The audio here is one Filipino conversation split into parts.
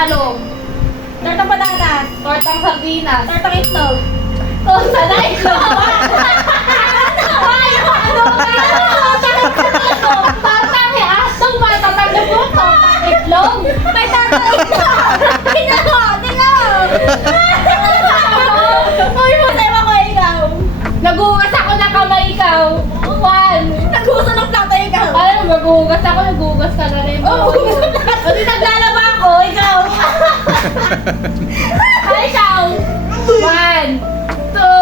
talong. Tortang patatas. Tortang sardinas. Tortang itlog. Torta na itlog. Tortang asong matatanggap mo. Tortang itlog. May tortang itlog. Tingnan mo. Uy, masaya ako ikaw. Nagugas ako ng kamay ikaw. One. Naguso ng plato ikaw. Ay, magugas ako. Nagugas ka na rin. Oo, hugas ng plato. Hindi naglalaba ako. Ikaw. Ay, ikaw. One. Two.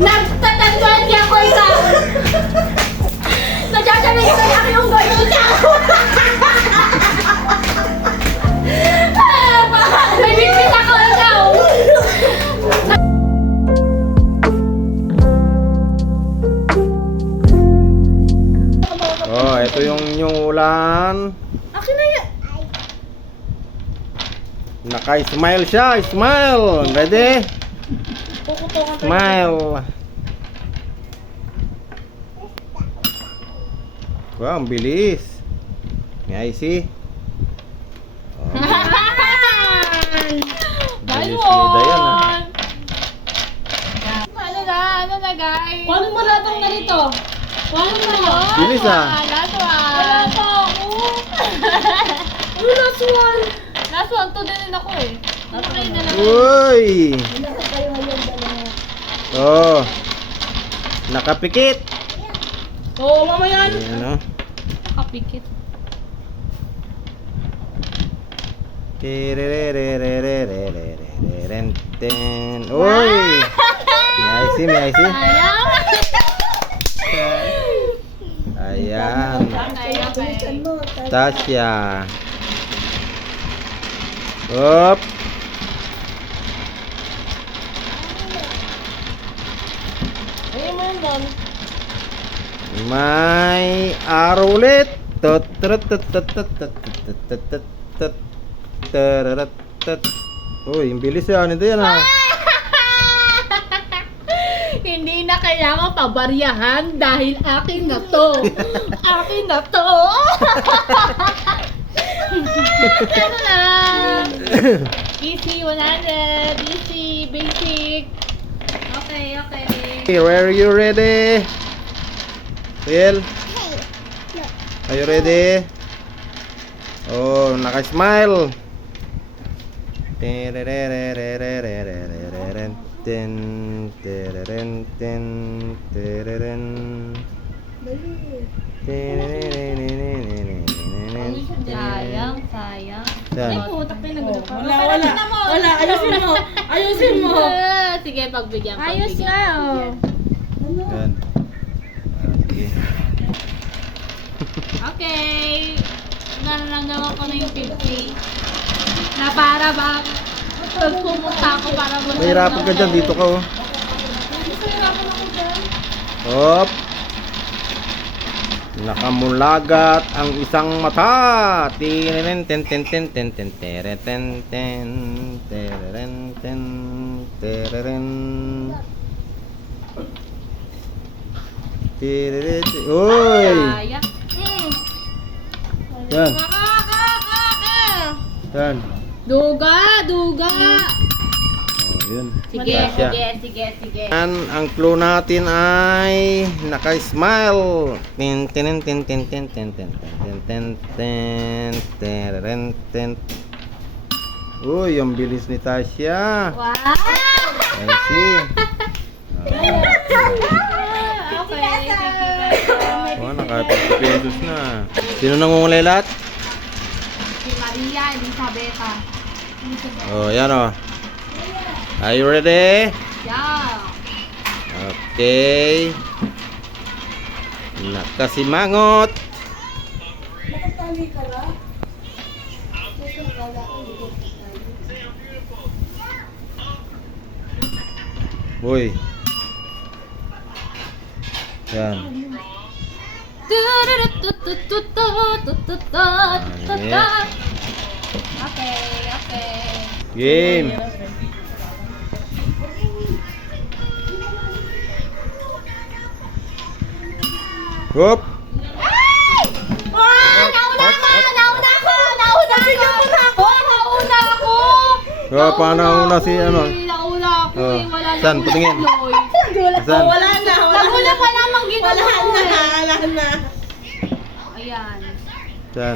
Nagtatanduan niya ako ikaw. Nagsasabi ko na ako yung gano'n ikaw. May bitbit ako ikaw. Oh, ito yung inyong ulan. Akin na yan. Naka-smile siya. Smile. Ready? Pukutungan ko. Smile. Wow, ang bilis. May IC. Oh, bilis ni Dayan, ha? Ano na guys? Paano mo lahat ang ganito? Paano mo yun? Bilis, ah. Last one. Wala pa ako. Ano last one? Last one, to din ako eh. Ano kayo na lang? Uy! Oh. Nakapikit. Oo, mamaya. Ayan, oh. Nakapikit. Tirererererererererenten. Uy! May IC, may IC. Ayaw. Ayan. Okay. Tasya. Up. Ayun mo yun doon. May araw ulit. Tot, tot, tot, tot, tot, tot, tot, tot, tot, tot. Tararat, tot. Uy, yung bilis yan. Hindi yan, ha. Hindi na kailangan pabaryahan dahil akin na to. Akin na to. Ano lang. Easy 100. Easy. Basic. Okay, okay. Where are you ready? Phil? Are you ready? Oh, naka-smile. Terererererererereren. Ten, tereren, ten, tereren. Sayang, sayang. Saan? Putak na yung nagulat. Wala, Wala, ayusin mo. Ayusin mo. Sige, pagbigyan. Ayos pagbigyan. nga, oh. Yan. Okay. Okay. Nalanggawan ko na yung 50. Na para bang pag pumunta ako para mo. Mahirapan ka dyan. Dito ka, oh. Hop. Nakamulagat ang isang mata. Tineren ten ten ten ten ten teren ten ten tereren ten tereren. Tireret. Uy! Sayang. Yan. Yan. Duga, duga. Oh, yun. Sige, Tasya. sige, sige, sige. Yan, ang clue natin ay naka-smile. Tin tin tin tin tin tin tin tin tin tin tereren ten. Uy, ang bilis ni Tasya. Wow! I see. Okay, Oh, naka-50 pesos na. Sino nangungulay lahat? si Maria Elisabeta. Oh, yan oh. Are you ready? Yeah. Okay. Nakasimangot. Boy. Yan. Okay, okay. Game. Hop. Nauna ako! Nauna ako! Nauna ako! Oh, paano una si ano? Nauna ako Oh. eh. Wala na Saan? akong Patingin. deploy. Saan? Wala na. Nauna pa namang ginawa Wala ko na. eh. Wala na. Ayan. Saan?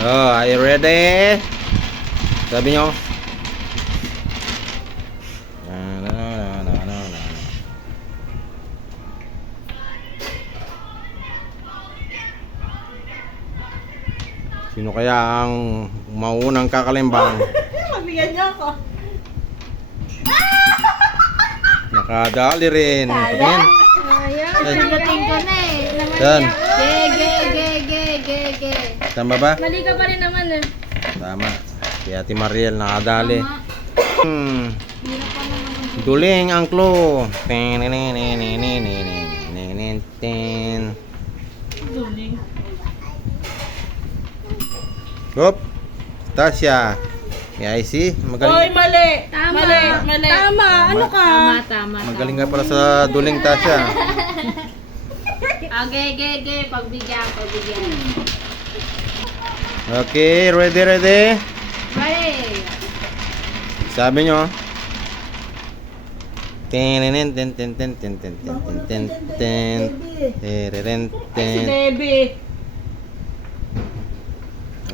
Oh, are you ready? Sabi nyo. Sino kaya ang maunang kakalimbang? Mabigyan niyo ako. Nakadali rin. Tingin. Pagdating ko na eh. Saan? Ge. Tama ba? Mali ka pa rin naman eh. Tama. Si Ate Mariel nakadali. Tama. Hirap pa naman. Duling ang clue. Duling. Hop. Tasya. May IC. Hoy, Magaling. mali. Tama. Mali. Tama. Ano ka? Tama. Magaling ka para sa duling, Tasya. Ge. Pagbigyan. Okay, ready? Ready. Sabi nyo. Si Debbie.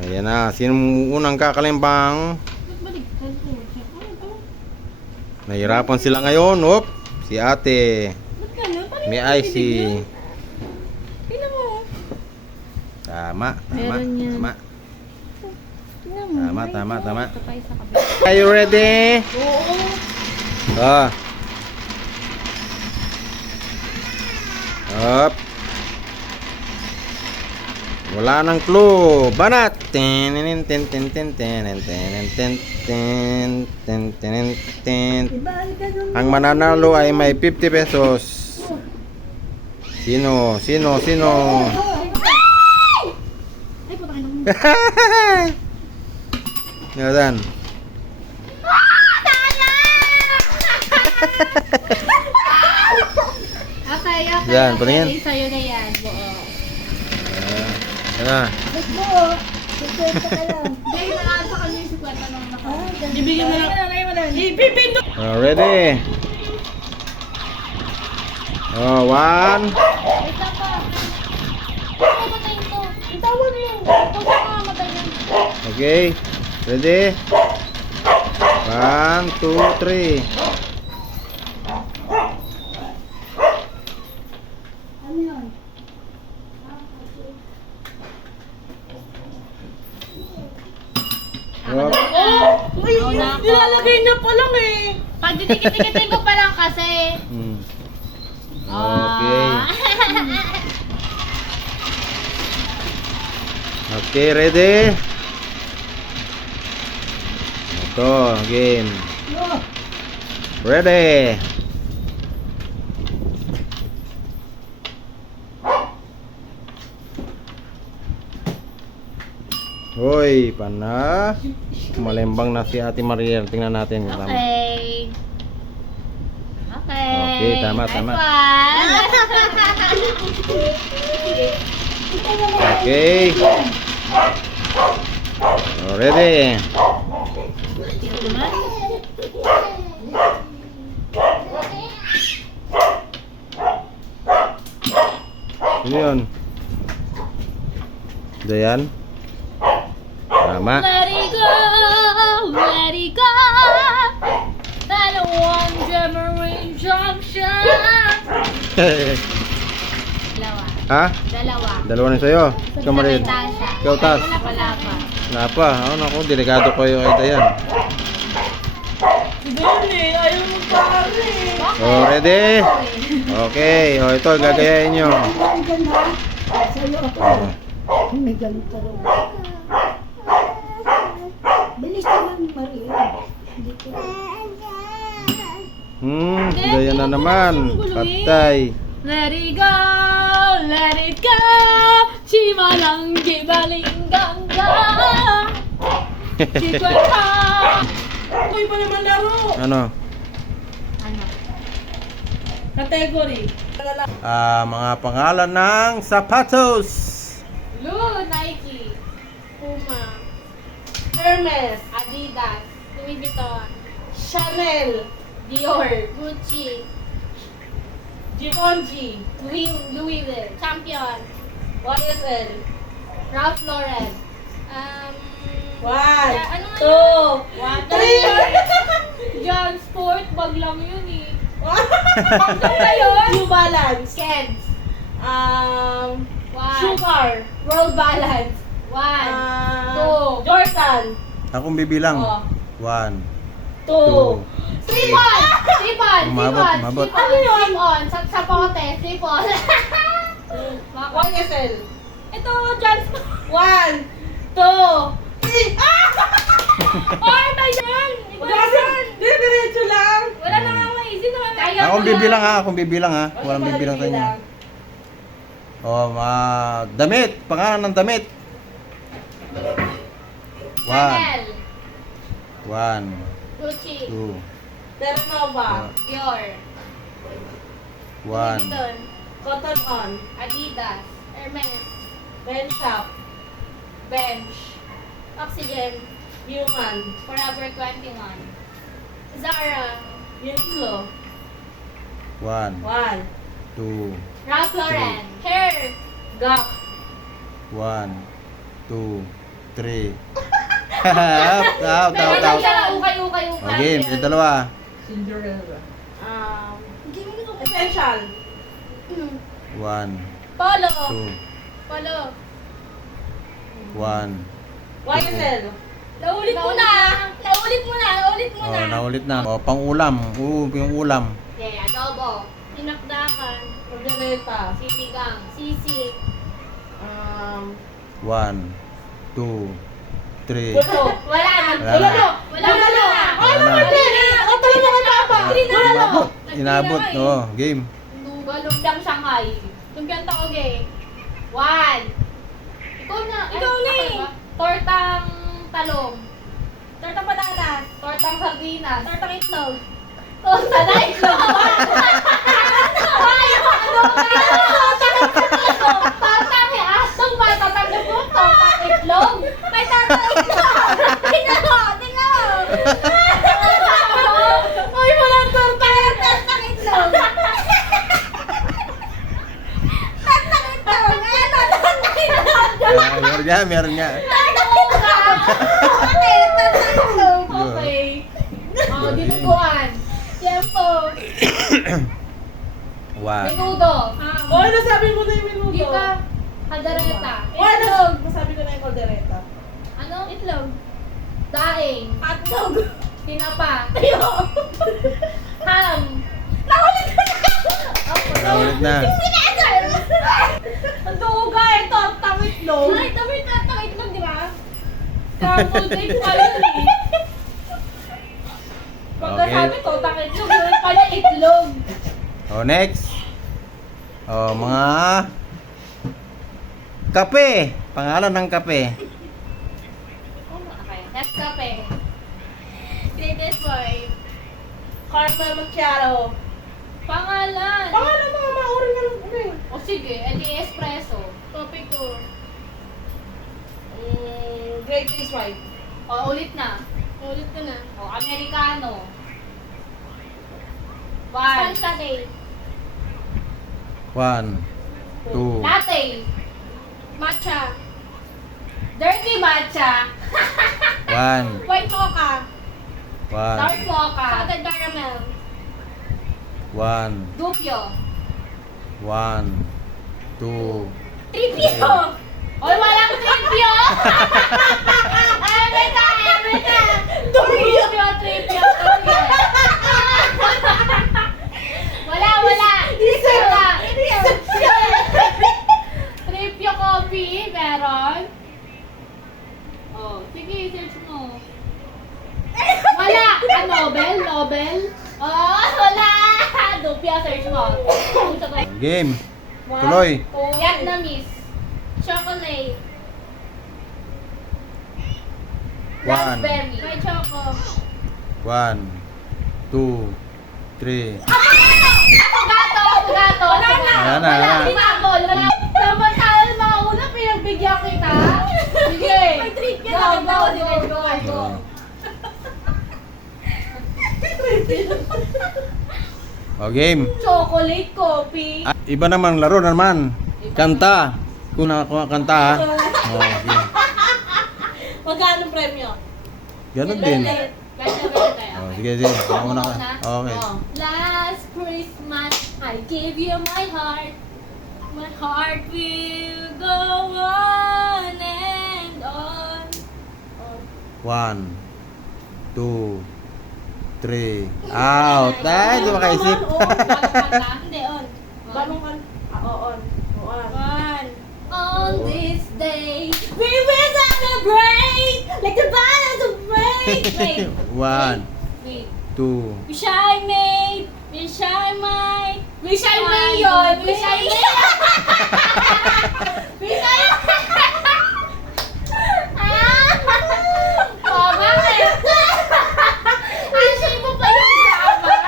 Ayan na. Sino unang kakalimbang? Nahirapan sila ngayon. Hop. Si ate. May IC. Tingnan mo. Tama. Meron yan. Tama. Are you ready? Oo. Ah. Up. Wala nang clue. Banat. Ang mananalo ay may 50 pesos. Sino? Ay, puta ka naman. Yan. Okay. Yan, patingin. Sa'yo na yan. Buo. Yan na. Dahil nalaan sa kanya yung 50 nung nakaraan. Ibigyan mo lang. Ipipindot. Ready? Oh, one. Wait lang pa. Patayin to. Itawan mo. Huwag ka mamamatay yan. Okay. Ready? 1, 2, 3. Ano yun? Oh. Uy, Nauna ako. nilalagay niya pa lang eh. Pag didikit-dikitin ko pa lang kasi. Hmm. Okay. Okay, ready? Ito, game. Ready? Hoy, pana. Malembang na si Ate Mariel. Tingnan natin kung tama. Okay. Okay, tama. Okay. Oh, ready? Ano yun? Dayan? Tama. Let it go. That one Demerin Junction. Dalawa. Ha? Dalawa na sa'yo. Ikaw Mariel. Tasha. Ikaw Tas. Wala pa. Wala pa. Ako naku, delikado ko yung kay Dayan. Hindi, ayaw mo pare. Oh, ready? Okay. Oh, ito, gagayain nyo. Oh. May ganito rin. Bilis naman, Maria. Dayan na naman. Patay. Let it go. Chimalang gibalinganga. Chikwata. Uy, pa naman laro. Ano? Ano? Category. Mga pangalan ng sapatos. Blue, Nike. Puma. Hermes. Adidas. Louis Vuitton. Chanel. Dior. Gucci. Givenchy. Louisville. Champion. YSL. Ralph Lauren. One. Ano nga Two. One. John Sport. Bag lang yun eh. Ano ba yun? New Balance. Keds. One. Sugar. World Balance. One. Two. Jordan. Akong bibilang. Oh. 1, Two. 2. Slip-on! Slip-on! Umabot, Slip-on! umabot. Slip-on! Slip-on! Sa pote! Slip-on! YSL. Ito, John Sport. One. Two. Three. Oy, ba yan? Iba yan! Diretso lang. Wala na nga maisip na kaya Akong bibilang ha, akong bibilang ha. Walang bibilang sa inyo. Damit. Pangalan ng damit. 1, Chanel. 1, Gucci. 2, Terranova. Dior. 1. Cotton On. Adidas. Hermes. Ben Shop. Bench. Oxygen. Human. Forever 21. Zara. Uniqlo. 1, One. 2, Ralph Lauren. Hair. Gap. 1, 2, 3. Out. Meron siya na ukay-ukay. Okay, yung dalawa. Cinderella. Essential. 1, Polo. 2, Polo. 1. YSL. Naulit mo na. Naulit mo na. Naulit mo na. Oh, naulit na. Oh, pang-ulam. Yung ulam. Okay, adobo. Pinakdakan. Ordereta. Sinigang. Sisig. 1, 2, 3. Buto. Wala na. Wala na. Wala na. Wala na. Inabot. Inabot. Oh, game. Lumdang Shanghai. Lumpiang Taoge. 1. Ikaw na. Ikaw na eh. Tortang talong. Tortang patatas. Tortang sardinas. Tortang itlog. Torta na itlog. Ay, ano ba? Tortang asong ba? Tortang lubog. Tortang itlog. May tortang itlog. Tingnan mo. Ay, walang torta. Tortang itlog. Tortang itlog. Ano? Tortang itlog. Meron nga. Okay, tortang itlog. Okay. Oh, dinuguan. Tiempo. 1. Menudo. Oh, nasabi mo na yung minuto. Di ba? Kaldereta. Itlog. Nasabi ko na yung kaldereta. Ano? Itlog. Daing. Hotdog. Tinapa. Tayo. Ham. Naulit ko na. Naulit na. Ang duga eh. Tortang itlog. Ay, dami tortang itlog, di ba? Scrambled egg pa yun eh. Pagkasabi tortang itlog, yun pala itlog. Oh, next. Oh, mga kape. Pangalan ng kape. Okay, Nescafe. Greatest wife. Caramel macchiato. Pangalan. Pangalan mga mauri nga lang ano eh. O sige, edi espresso. Topic ko. Greatest wife. O, ulit na. Ulit ko na. O, Americano. 1. Latte. 1, 2, Latte. Matcha. Dirty matcha. 1, White mocha. 1, Dark mocha. Salted caramel. 1, Dupio. 1, 2, Tripio. Oy, walang tripio! America! America! Tripio. Tripio! Wala! Isip. Wala! Isip. Tripio coffee, meron. Oh, sige, search mo. Wala! Nobel? Oh, wala! Dupio, search mo. game. Tuloy. Vietnamese. Chocolate. 1, Raspberry. May choco. 1, 2, 3. Gato! Wala to. Wala na. Wala na, wala na. Pinabol. Wala. Samantalan mga una, pinagbigyan kita. Sige. May treat ka Go, na. go. Oh. Oh, game. Chocolate coffee. Ah, iba naman laro naman. Kanta. Kung nakakanta ha. Oh, okay. Magkano premyo? Ganun din. Basta tayo. Oh, sige, sige. Mauna ka. Okay. Last Christmas, I gave you my heart. My heart will go on and on. 1, 2, 3. Out. Ay, di makaisip. Hindi, on. Balong kan? On. One. On this day, we will celebrate like the banners of rain. Wait. 1, Wait. 2. Wish I made, wish I might, wish I may yun, wish I may. Wish I Oh, bakit? Actually mo pa yung grammar.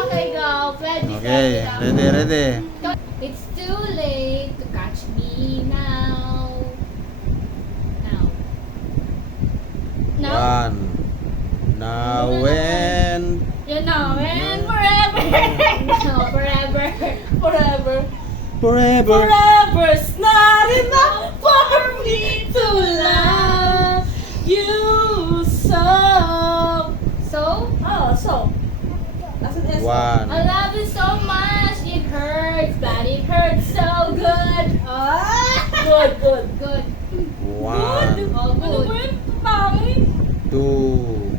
Okay, go. Ready, Okay, ready, ready. It's too late to catch me now. Now. 1. Now and You know, and forever. No, forever. Forever. forever. Forever's not enough for me to love you so. So, Oh, so. Nasaan S? 1. I love you so much. It hurts, but it hurts so good. Good, good. Good. 1, Oh, Ano ba good. yun? Pangit. 2,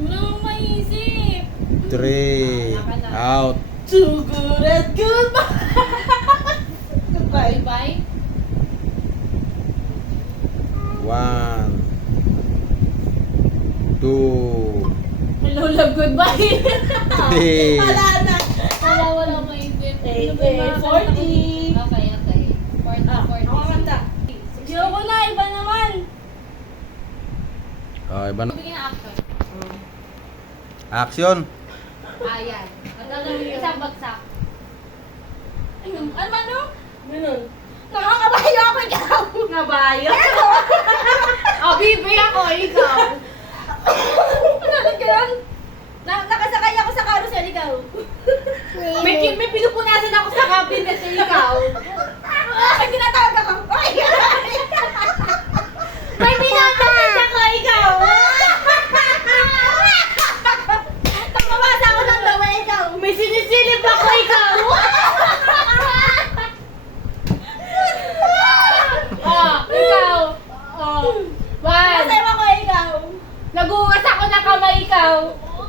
Wala nang maisip. 3. Out. Too good at goodbye. Goodbye. Bye-bye. 1, 2, Hello, love, goodbye. 3. Wala na. Wala maisip. Eh, Ano ba yung mga 40. kanta? Okay, okay. 40, Ah, 40. ako kanta. Ayoko na, iba naman. Oh, iba na. Bigyan ng action. Action. Ayan. Isang bagsak. Ano? Ganun. Nakakabayo ako ikaw. Nabayo? Oh, bibi ako, ikaw. Ano ganun? Nakasakay ako sa carousel, ikaw. May pinupunasan ako sa cabinet na ikaw. Ay, tinatawag ako. Ay! May pinapasas ako, ikaw. Nagpapasa ako ng dawa, ikaw. May sinisilip ako, ikaw. Oh, ikaw. Oh. One. Masaya ako, ikaw. Nagugas ako ng kamay, ikaw.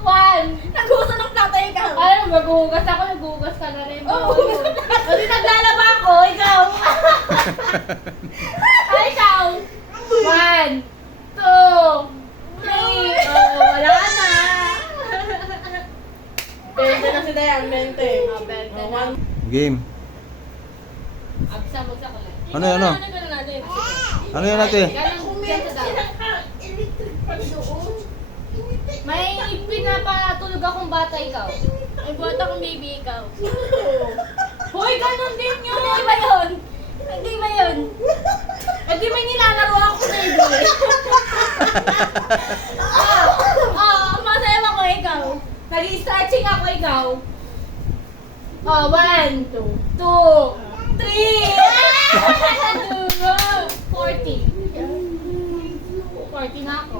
One. Naguso ng plato, ikaw. Alam mo, nagugas ako, nagugas ka na rin. Oo. Kasi naglalaba ako, ikaw. Ay, ikaw. 1, 2, 3. Oh, wala na. Bente na si Dayan, bente. Oh, bente na. Game. Absabog sa kulay. Ano yun, ano? Ano ganun natin? Ano yun natin? Ganito daw. May pinapatulog akong bata, ikaw. Ay, buhat akong baby, ikaw. Hoy, ganun din yun. Hindi ba yun? Hindi ba yun? Eh di may nilalaro ako sa ibo eh. Masaya ako, ikaw. Nag-stretching ako, ikaw. Oh, 1, 2, 3. 40. 40 na ako.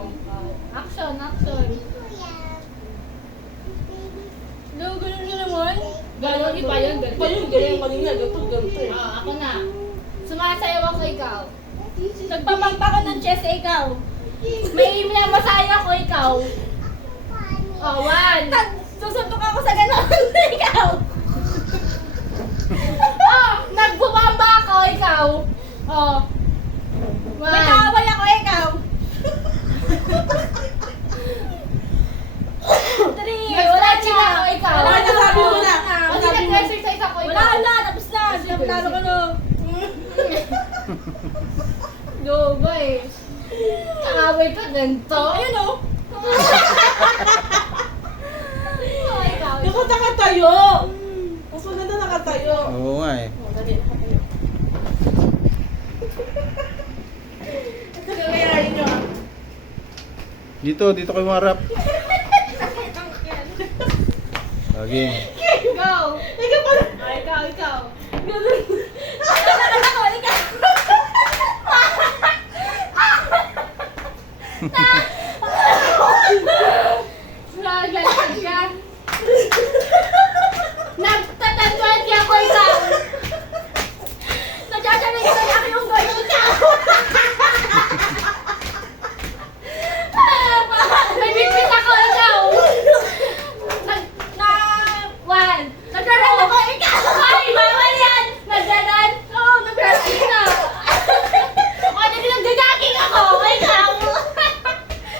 Action, action. No, ganun yun naman. Ganon, iba yun. Iba yun, ganyan kanina. Ganito eh. Ako na. Sumasayaw ako, ikaw. Nagpapampa ka ng chest, ikaw. May masaya ako, ikaw. Oh, 1. Susuntok ako sa ganon, ikaw. Oh, nagbubamba ako, ikaw. Oh. 1. May kaaway ako, ikaw. 3. Wala sila ako, ikaw. Wala na, sabi mo na. Kasi nag-exercise ako, ikaw. Wala na, tapos na. Sinaplano ko na. Go, boy. Kakaway ka ganito. Ayun o. Oh, ikaw. Nakutakatan nakatayo. Mas maganda nakatayo. Oo nga eh. Oh, dali, nakatayo. Ito gagayahin nyo ah. Dito kayo marap. Lagi. Ikaw! Ikaw pala. Ikaw! Ganun. Ikaw! Naglalakad ka. Nagtatanduan ka ako ikaw. Nagsasabi ko na yung gano'n ikaw. May bibit ako ikaw. Nagdaran ako ikaw. Ay, bawal yan. Nagdaran? Oo, nagdaran ka. O, nagdagaging ako. Ikaw.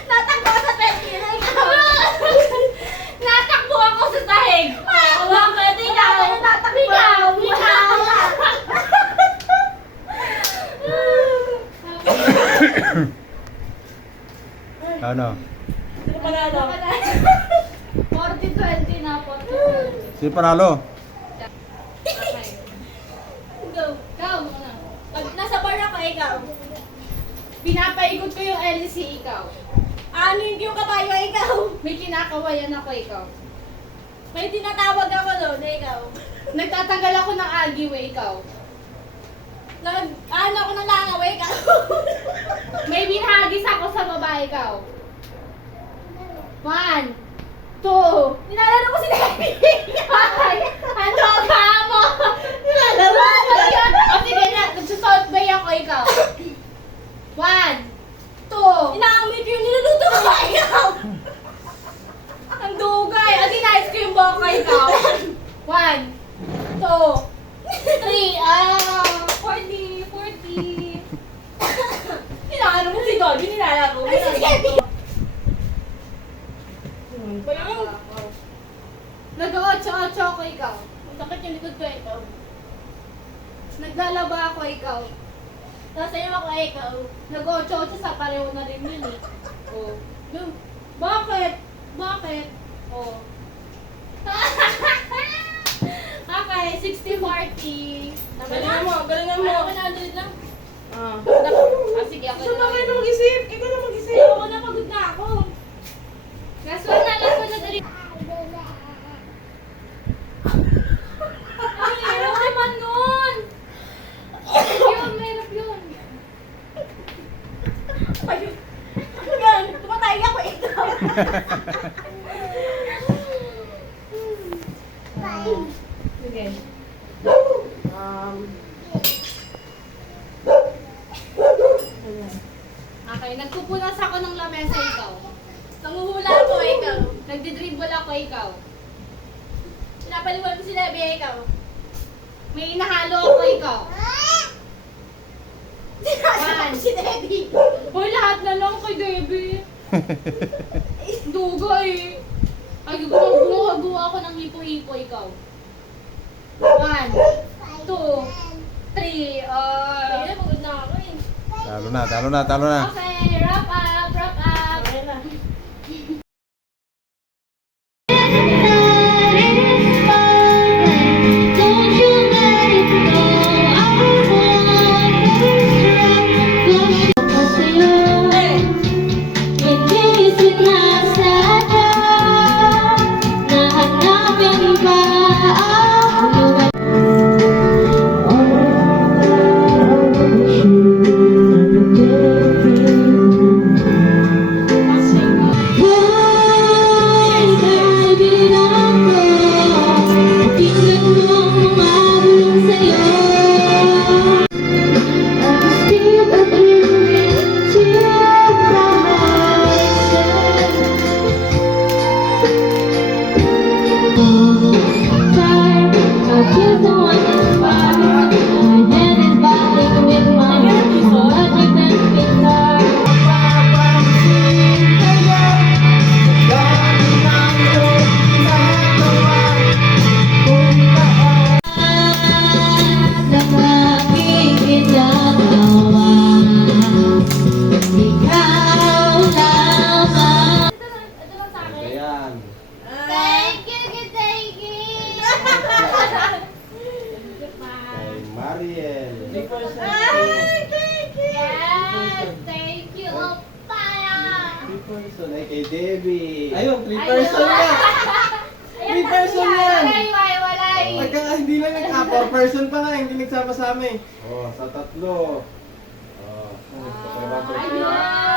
Natakbo ako sa pekina. Ikaw. Natakbo ako sa sahig. Bakit ikaw? Ikaw. Ano? Ano panalo? 40-20 na, 40-20. Sino panalo? Go. Ikaw muna. Pag nasa bar ako, ikaw. Pinapaikot ko yung LC, ikaw. Ano yung kabayo, ikaw? May kinakawayan ako, ikaw. May tinatawag ako doon, ikaw. Nagtatanggal ako ng agiwe, ikaw. Ano ako ng langaw, ikaw. May binahagis ako sa baba, ikaw. 1, 2. Nilalaro ko si Debbie. Ano ka mo? Nilalaro ko yun. O sige na, nagsusalt bay ako, ikaw. 1, 2. Inaamoy ko yung niluluto ko, ikaw. Ang dugay. O sinayos ko yung boka, ikaw. 1, 2, 3. 40. Inaano mo si Dolby, nilalaro. Ay, si Debbie. Nag-8-8 ako, ikaw. Ang sakit yung likod ko, ikaw. Naglalaba ako, ikaw. Tapos sa'yo ako, ikaw. Nag-8-8 sa pareho na rin yun, eh. Oh. No. Bakit? Oh. Okay, 60-40. Galingan mo, galingan mo. Ano, 100 lang? Ah. Sige, ako Gusto na. na kayo na mag-isip. Ikaw na mag-isip. Ako na, pagod na ako. Last one na dali. Ay, hirap naman nun. Mahirap yun. Ayun. Yan, tumatay ako ikaw. Sige. Okay, nagpupunas ako ng lamesa, ikaw. Nanguhula ako, ikaw. Nagdidribble ako, ikaw. Pinapaliwan ko si Debbie, ikaw. May inahalo ako, ikaw. One. Si Debbie. Hoy, lahat na lang kay Debbie. Duga eh. Ay, gumagawa ako ng hipo-hipo, ikaw. 1, 2, 3. Ayun, pagod na ako eh. Talo na. Okay, wrap up. Ayun na. Ayan. Thank you. Debbie. Ayun, 3 person yan. Ayan, 3 person yan. Walay. Pagka hindi lang 4 person pa nga, hindi nagsama sa amin. Oh, sa tatlo. Oh. Ayun.